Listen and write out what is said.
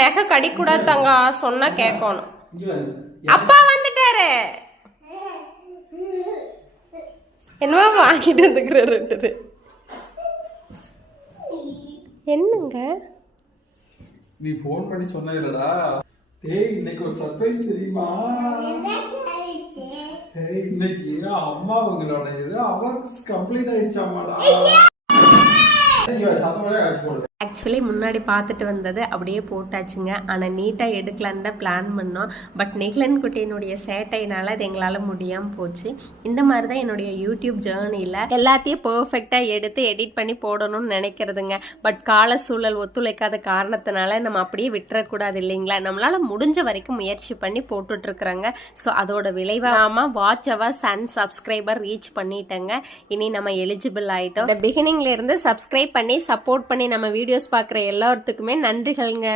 நெக கடிக்கூடாது தங்க சொன்னா கேட்கணும். அப்பா வந்துட்டாரு. என்னவா வாங்கிட்டு வந்துக்கிறது என்னங்க நீ போன் பண்ணி சொன்னீங்களடா. டேய் இன்னைக்கு ஒரு சர்ப்ரைஸ் தெரியுமா? டேய் இன்னைக்கு அம்மா உங்களோட இது அவர்ஸ் கம்ப்ளீட் ஆயிடுச்சாமாடா. ஐயோ சத்தமோட அடிச்சு போடு. ஆக்சுவலி முன்னாடி பார்த்துட்டு வந்தது அப்படியே போட்டாச்சுங்க. ஆனால் நீட்டாக எடுக்கலான்னு தான் பிளான் பண்ணோம். பட் நெக்லன் குட்டியினுடைய சேட்டையினால அது எங்களால் முடியாமல் போச்சு. இந்த மாதிரி தான் என்னுடைய யூடியூப் ஜேர்னியில் எல்லாத்தையும் பர்ஃபெக்டாக எடுத்து எடிட் பண்ணி போடணும்னு நினைக்கிறதுங்க. பட் கால சூழல் ஒத்துழைக்காத காரணத்தினால நம்ம அப்படியே விட்டுறக்கூடாது இல்லைங்களா. நம்மளால் முடிஞ்ச வரைக்கும் முயற்சி பண்ணி போட்டுட்ருக்குறோங்க. ஸோ அதோட விளைவாக watch hours and subscriber reach பண்ணிட்டேங்க. இனி நம்ம எலிஜிபிள் ஆகிட்டோம். இந்த பிகினிங்லேருந்து சப்ஸ்கிரைப் பண்ணி சப்போர்ட் பண்ணி நம்ம வீடியோஸ் பார்க்குற எல்லாத்துக்குமே நன்றிகள்ங்க.